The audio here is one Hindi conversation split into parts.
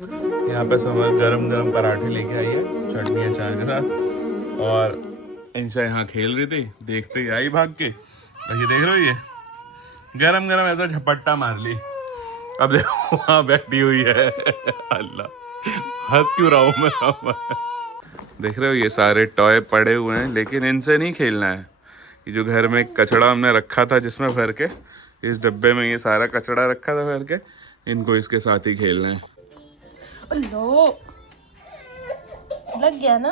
यहाँ पे समर गरम गरम पराठे लेके आई है, चटनी अचार के साथ। और इंशा यहाँ खेल रही थी, देखते ही आई भाग के। और ये देख रहे हो, ये गरम गरम ऐसा झपट्टा मार ली। अब देखो वहाँ बैठी हुई है। अल्लाह, हंस क्यों रहा हूँ मैं। देख रहे हो ये सारे टॉय पड़े हुए हैं, लेकिन इनसे नहीं खेलना है। ये जो घर में कचड़ा हमने रखा था जिसमें भर के, इस डब्बे में ये सारा कचड़ा रखा था भर के, इनको इसके साथ ही खेलना है। लो, लग गया ना।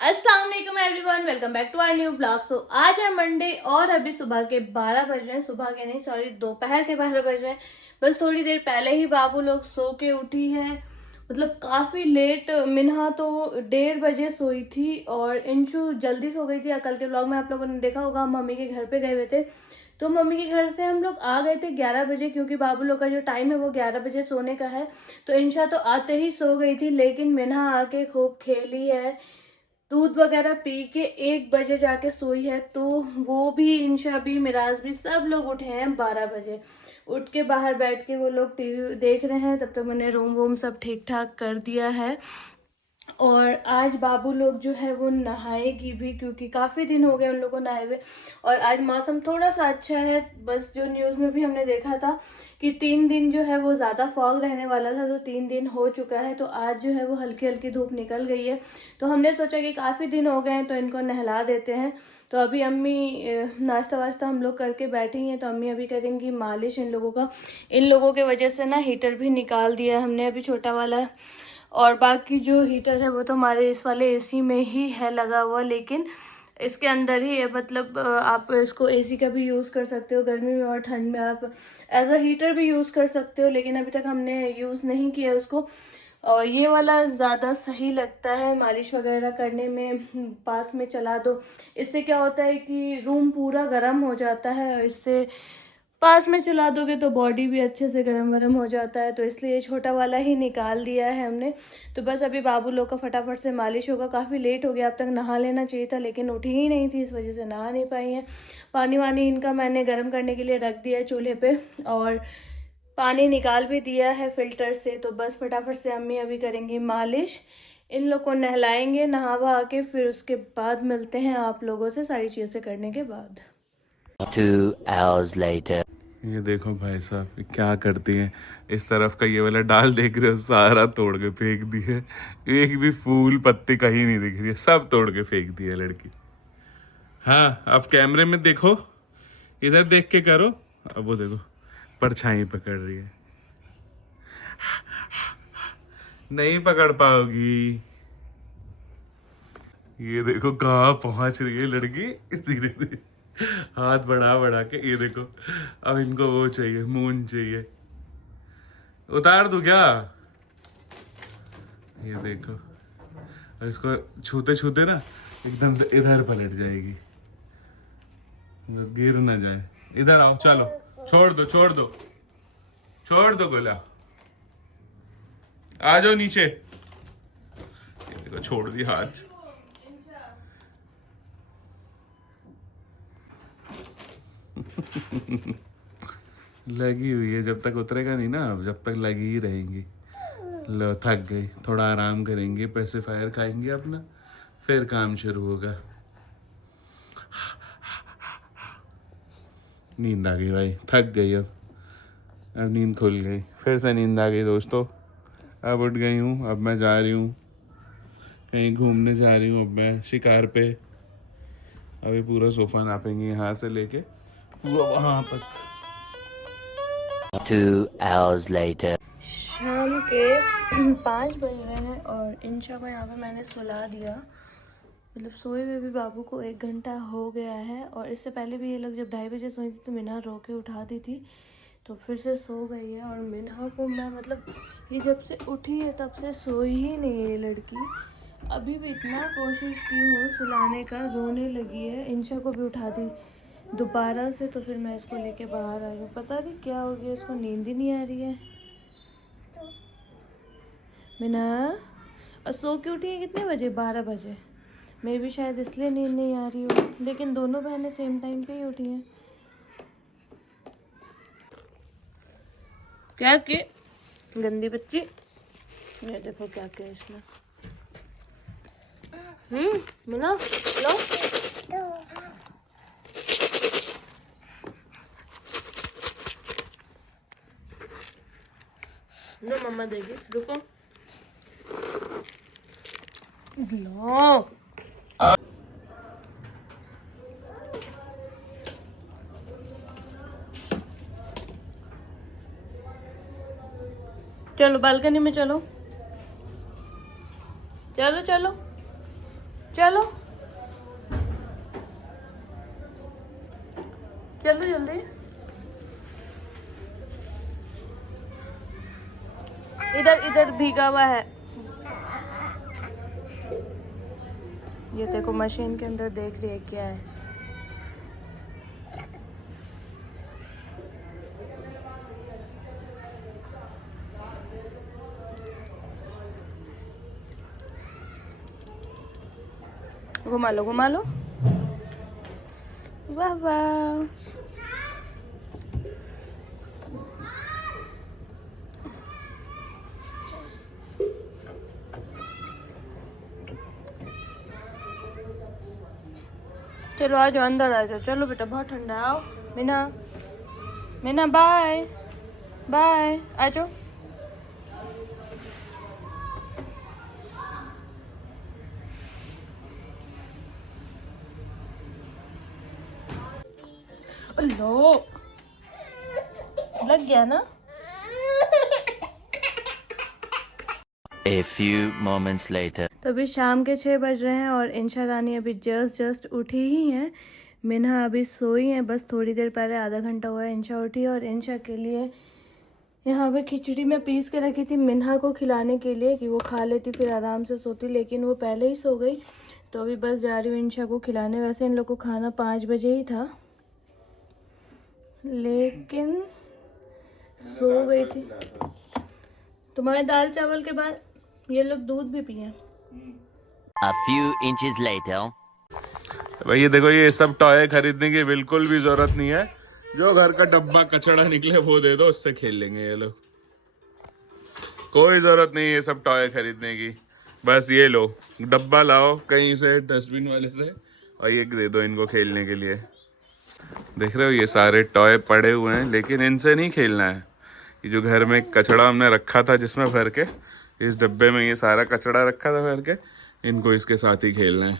अस्सलाम वालेकुम everyone, welcome back to our new blog. So आज है मंडे और अभी सुबह के 12 बज रहे हैं। सुबह के नहीं, सॉरी, दोपहर के 12 बज रहे हैं। बस थोड़ी देर पहले ही बाबू लोग सो के उठी है, मतलब काफ़ी लेट। मिन्हा तो 1:30 बजे सोई थी और इंशु जल्दी सो गई थी। कल के ब्लॉग में आप लोगों ने देखा होगा, हम मम्मी के घर पे गए हुए थे, तो मम्मी के घर से हम लोग आ गए थे 11 बजे, क्योंकि बाबू लोग का जो टाइम है वो 11 बजे सोने का है। तो इंशा तो आते ही सो गई थी, लेकिन मिन्हा आके खूब खेली है, दूध वगैरह पी के 1 बजे जाके सोई है। तो वो भी, इंशा भी, मिराज भी, सब लोग उठे हैं 12 बजे। उठ के बाहर बैठ के वो लोग टीवी देख रहे हैं। तब तक मैंने रूम वूम सब ठीक ठाक कर दिया है। और आज बाबू लोग जो है वो नहाएगी भी, क्योंकि काफ़ी दिन हो गए उन लोगों को नहाए हुए। और आज मौसम थोड़ा सा अच्छा है। बस जो न्यूज़ में भी हमने देखा था कि 3 दिन जो है वो ज़्यादा फॉग रहने वाला था, तो 3 दिन हो चुका है। तो आज जो है वो हल्की हल्की धूप निकल गई है। तो हमने सोचा कि काफ़ी दिन हो गए हैं तो इनको नहला देते हैं। तो अभी अम्मी नाश्ता वाश्ता हम लोग करके बैठी हैं, तो अम्मी अभी करेंगी मालिश इन लोगों का। इन लोगों के वजह से ना हीटर भी निकाल दिया है हमने अभी, छोटा वाला। और बाकी जो हीटर है वो तो हमारे इस वाले एसी में ही है लगा हुआ, लेकिन इसके अंदर ही है। मतलब आप इसको एसी का भी यूज़ कर सकते हो गर्मी में, और ठंड में आप एज अ हीटर भी यूज़ कर सकते हो, लेकिन अभी तक हमने यूज़ नहीं किया उसको। और ये वाला ज़्यादा सही लगता है मालिश वगैरह करने में। पास में चला दो, इससे क्या होता है कि रूम पूरा गर्म हो जाता है। इससे पास में चला दोगे तो बॉडी भी अच्छे से गर्म गर्म हो जाता है। तो इसलिए छोटा वाला ही निकाल दिया है हमने। तो बस अभी बाबू लोग का फटाफट से मालिश होगा। काफ़ी लेट हो गया, अब तक नहा लेना चाहिए था, लेकिन उठी ही नहीं थी, इस वजह से नहा नहीं पाई हैं। पानी वानी इनका मैंने गर्म करने के लिए रख दिया है चूल्हे पे, और पानी निकाल भी दिया है फिल्टर से। तो बस फटाफट से अम्मी अभी करेंगी मालिश, इन लोग को नहलाएंगे, नहा वहा के फिर उसके बाद मिलते हैं आप लोगों से सारी चीज़ें करने के बाद। 2 hours later. ये देखो भाई साहब ये क्या करती है। इस तरफ का ये वाला डाल देख रहे हो, सारा तोड़ के फेंक दी है। एक भी फूल पत्ती कहीं नहीं दिख रही है, सब तोड़ के फेंक दी है लड़की। हाँ, अब कैमरे में देखो, इधर देख के करो। अब वो देखो परछाई पकड़ रही है, नहीं पकड़ पाओगी। ये देखो कहाँ पहुंच रही है लड़की, धीरे धीरे हाथ बढ़ा बढ़ा के। ये देखो अब इनको वो चाहिए, मून चाहिए। उतार दूं क्या? ये देखो, और इसको छूते छूते ना एकदम से इधर पलट जाएगी, बस गिर ना जाए। इधर आओ, चलो, छोड़ दो छोड़ दो छोड़ दो गोला, आ जाओ नीचे। ये देखो छोड़ दी हाथ। लगी हुई है, जब तक उतरेगा नहीं ना, अब जब तक लगी ही रहेंगी। लो थक गई, थोड़ा आराम करेंगे, पेसिफायर खाएंगे अपना, फिर काम शुरू होगा। नींद आ गई भाई, थक गई अब नींद खुल गई, फिर से नींद आ गई दोस्तों। अब उठ गई हूँ, अब मैं जा रही हूँ कहीं घूमने, जा रही हूँ अब मैं शिकार पे। अभी पूरा सोफा नापेंगे यहाँ से लेके पूरा वहाँ तक। 2 hours later. शाम के 5 बज रहे हैं और इंशा को यहाँ पे मैंने सुला दिया। मतलब सोए हुए भी बाबू को 1 घंटा हो गया है। और इससे पहले भी ये लोग जब 2:30 बजे सोई थी तो मिन्हा रो के उठा दी थी, तो फिर से सो गई है। और मिन्हा को मैं, मतलब ये जब से उठी है तब से सोई ही नहीं है ये लड़की। अभी भी इतना कोशिश की हूँ सुलाने का, रोने लगी है। इंशा को भी उठा दी दोबारा से, तो फिर मैं इसको लेके बाहर आई हूँ। पता नहीं क्या हो गया, इसको नींद ही नहीं आ रही है। मिना, और सो के उठी है कितने बजे? 12 बजे। मैं भी शायद इसलिए नींद नहीं आ रही हो, लेकिन दोनों बहनें सेम टाइम पे ही उठी हैं। क्या की गंदी बच्ची, ये देखो क्या किया इसने। मिना लो। लो मम्मा देगी, रुको लो। चलो बालकनी में चलो, चलो चलो चलो चलो जल्दी। इधर इधर भीगा हुआ है। ये देखो मशीन के अंदर देख रही है क्या है। घुमा लो घुमा लो। वाह वाह। चलो आ जाओ, अंदर आ जाओ। चलो बेटा बहुत ठंडा है। आओ मीना, मीना बाय बाय, आ जाओ। लो लग गया ना। A few moments later. तो अभी शाम के 6 बज रहे हैं और इंशा रानी अभी जस्ट उठी ही हैं। मिन्हा अभी सोई है, बस थोड़ी देर पहले, आधा घंटा हुआ है इंशा उठी। और इंशा के लिए यहाँ पे खिचड़ी में पीस के रखी थी मिन्हा को खिलाने के लिए कि वो खा लेती फिर आराम से सोती, लेकिन वो पहले ही सो गई। तो अभी बस जा रही हूँ इंशा को खिलाने। वैसे इन लोग को खाना 5 बजे ही था, लेकिन सो गई थी। तुम्हारे दाल चावल के बाद ये लोग दूध भी पिए। A few inches later. भाई ये देखो, ये सब टॉय खरीदने की बिल्कुल भी जरूरत नहीं है। जो घर का डब्बा कचड़ा निकले वो दे दो, उससे खेल लेंगे ये लोग। कोई जरूरत नहीं है ये सब टॉय खरीदने की। बस ये लो, डब्बा लाओ कहीं से डस्टबिन वाले से, और ये दे दो इनको खेलने के लिए। देख रहे हो ये सारे टॉय पड़े हुए हैं, लेकिन इनसे नहीं खेलना है। ये जो घर में कचड़ा हमने रखा था जिसमें भर के, इस डब्बे में ये सारा कचड़ा रखा था भर के, इनको इसके साथ ही खेलना है।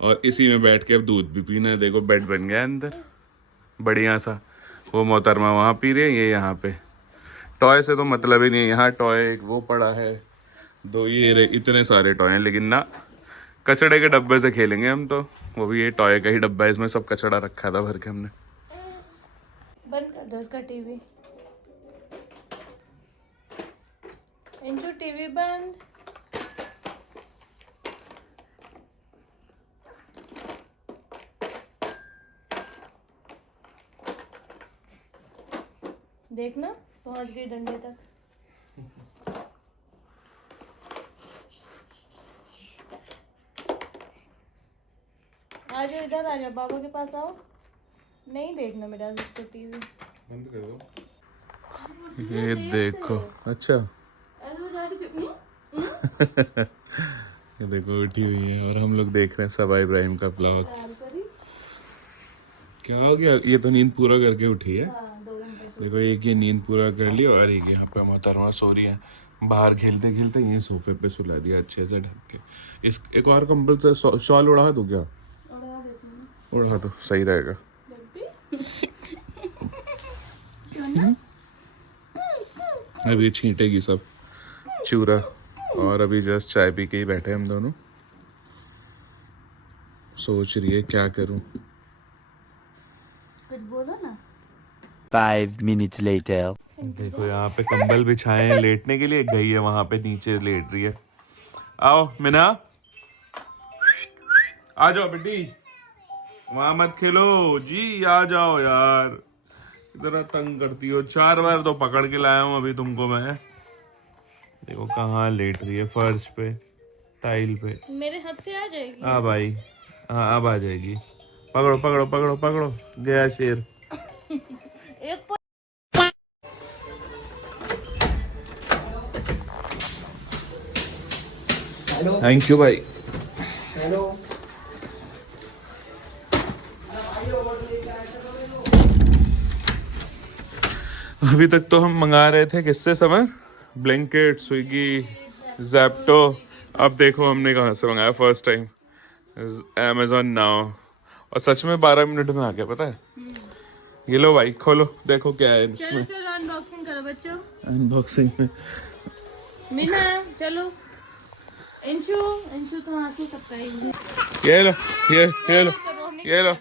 और इसी में बैठ के अब दूध भी पीना है। देखो बेड बन गया अंदर बढ़िया सा। वो मोहतरमा वहाँ पी रही है, ये यहाँ पे। टॉय से तो मतलब ही नहीं है। यहाँ टॉय एक वो पड़ा है, 2 ये इतने सारे टॉय हैं, लेकिन ना कचड़े के डब्बे से खेलेंगे हम तो। वो भी ये टॉय का ही डब्बा है, इसमें सब कचड़ा रखा था भर के हमने। बंद कर दो इसका टीवी। इंशु टीवी बंद। देखना पहुंच गई डंडे तक। आ जाओ इधर, आ जाओ बाबा के पास आओ। नहीं देखना मेरा इसको टीवी। बंद कर दो। ये देखो, अच्छा ये देखो उठी हुई है और हम लोग देख रहे हैं सबा इब्राहिम का ब्लॉग। क्या हो गया, ये तो नींद पूरा करके उठी है। देखो एक ये नींद पूरा कर ली, और एक यहाँ पे मोहतरमा सो रही है। बाहर खेलते खेलते ये सोफे पे सुला दिया अच्छे से ढक के। इस एक और कंबल से शॉल उड़ा दो क्या? उड़ा दो, सही रहेगा। अभी छींटेगी सब चूरा। और अभी जस्ट चाय पी के ही बैठे हम दोनों। सोच रही है क्या करूं। कुछ बोलो ना। 5 minutes later. देखो यहाँ पे कंबल बिछाए हैं लेटने के लिए, गई है वहां पे नीचे लेट रही है। आओ मिना, आ जाओ बेटी, वहां मत खेलो जी, आ जाओ यार। इतना तंग करती हो, 4 बार तो पकड़ के लाया हूँ अभी तुमको मैं। देखो कहाँ लेट रही है, फर्श पे, टाइल पे। मेरे हाथ से आ जाएगी। हाँ भाई, हाँ अब आ जाएगी। पकड़ो पकड़ो पकड़ो पकड़ो, गया शेर। एक थैंक यू भाई। अभी तक तो हम मंगा रहे थे किससे समर, ब्लैंकेट, स्विगी, जैप्टो। अब देखो हमने कहाँ से मंगाया फर्स्ट टाइम, अमेजोन नाउ। और सच में 12 मिनट में आ गया, पता है। ये लो भाई, खोलो देखो क्या है चलो इसमें। चलो अनबॉक्सिंग करो बच्चों। अनबॉक्सिंग में मीना चलो। इंशु इंशु तो वहाँ से सरप्राइज। ये लो, ये लो, ये लो,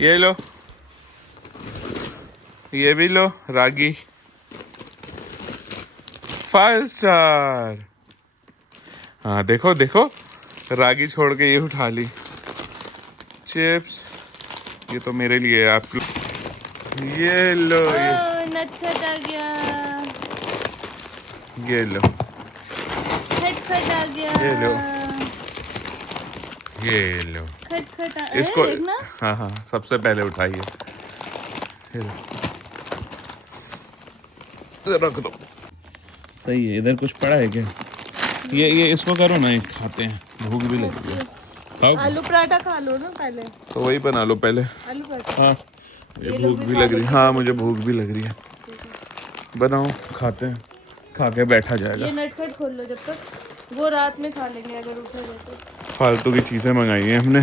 ये लो, ये भी लो, रागी 5 स्टार। हाँ देखो देखो, रागी छोड़ के ये उठा ली। चिप्स, ये तो मेरे लिए है, आप ये लो, नटखट आ गया। ये लो, खटखट आ गया। ये लो, ये लो। खटखट इसको देखना। हाँ हाँ सबसे पहले उठाइए, ये लो, रख दो। सही है। इधर कुछ पड़ा है क्या? ये इसको करो ना, एक खाते हैं, भूख भी लग रही है। खाओ, आलू पराठा खा लो ना पहले। तो वही बना लो पहले। आलू पराठा। हाँ ये ये भूख लोग भी भी लग खा रही है। हाँ मुझे भूख भी लग रही है। बनाओ, खाते हैं, खा के बैठा जाएगा। ये नटखट खोल लो जब तक, वो रात में खा लेंगे अगर उठे रहे तो। फालतू की चीजें मंगाई हैं हमने।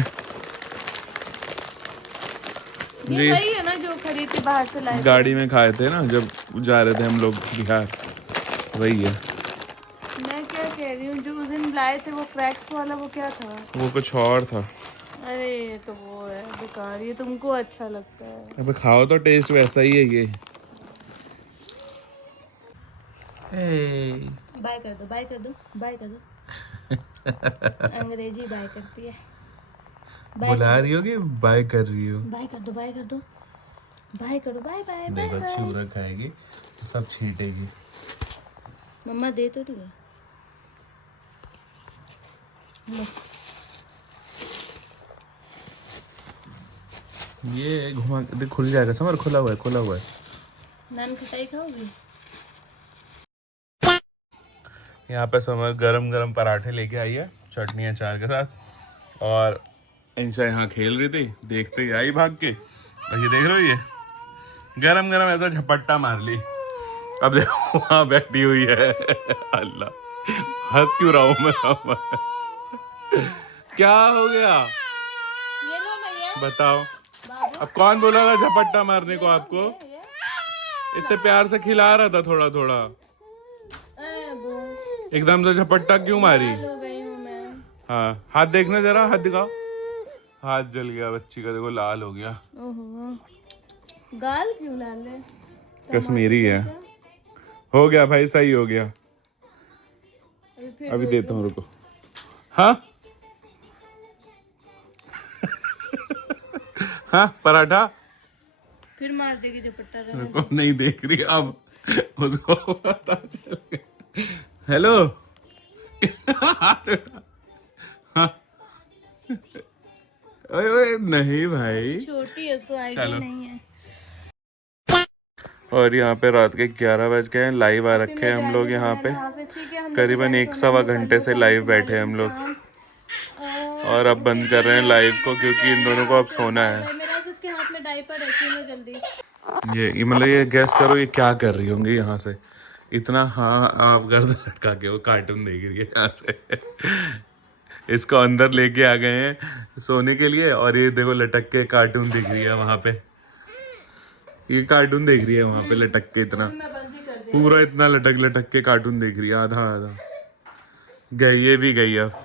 ये वही है ना जो खरीद के बाहर से लाए थे। गाड़ी में खाए थे ना जब जा रहे थे हम लोग बिहार, वही है। मैं क्या कह रही हूँ, जो उस दिन लाए थे वो क्रैक्स वाला, वो क्या था? वो कुछ और था। अरे ये तो वो है बेकार, ये तुमको अच्छा लगता है। अबे खाओ तो, टेस्ट वैसा ही है ये। बाय कर दो, बाय कर दो, बाय कर दो। अंग्रेजी बाय करती है। बुला रही हो कि बाय कर रही हो? बाय कर दो, बाय कर दो, बाय करो, बाय बाय। देखो चिवरा खाएगी, सब छींटेगी। मम्मा दे तो रही है। लो। ये घुमा देख, खुल जाएगा समर, खुला हुआ है, खुला हुआ है। नान खटाई खाओगी? यहाँ पे समर गरम गरम पराठे लेके आई है, चटनी अचार के साथ। और इंशा यहाँ खेल रही थी, देखते ही आई भाग के। और ये देख रहे हो, ये गरम गरम ऐसा झपट्टा मार ली। अब देखो वहाँ बैठी हुई है। अल्लाह, हंस क्यों रहा हूँ मैं समर? क्या हो गया ये लो भैया। बताओ। बाबू अब कौन बोला था झपट्टा मारने को आपको? इतने प्यार से खिला रहा था थोड़ा थोड़ा, एकदम से झपट्टा क्यों मारी? हो गई हूँ मैं। हाँ हाथ देखना जरा, हाथ दिखाओ। हाथ जल गया बच्ची का, देखो लाल हो गया। ओहो, गाल क्यों लाल है? कश्मीरी है। हो गया भाई, सही हो गया। अभी देता हूँ, रुको। हाँ हाँ पराठा फिर मार देगी झपट्टा। रुको, नहीं देख रही अब, उसको पता चल गया। हेलो। हाथ उठा। हाँ। ओए ओए नहीं भाई, छोटी है, उसको आइडिया नहीं है। और यहाँ पे रात के 11 बज गए हैं, लाइव आ रखे हैं हम लोग यहाँ पे। करीबन 1-1.25 घंटे से लाइव बैठे हैं हम लोग। और अब बंद कर रहे हैं लाइव को, क्योंकि इन दोनों को अब सोना है। मेरा उसके हाथ में डायपर है, छीनो जल्दी। ये मतलब ये गेस करो ये क्या कर रही होंगी यहाँ से इतना। हाँ आप गर्दन लटका के वो कार्टून देख रही है यहाँ से। इसको अंदर लेके आ गए हैं सोने के लिए, और ये देखो लटक के कार्टून देख रही है वहाँ पे। ये कार्टून देख रही है वहाँ पे लटक के, इतना पूरा इतना लटक लटक के कार्टून देख रही है, आधा आधा। गई, ये भी गई अब।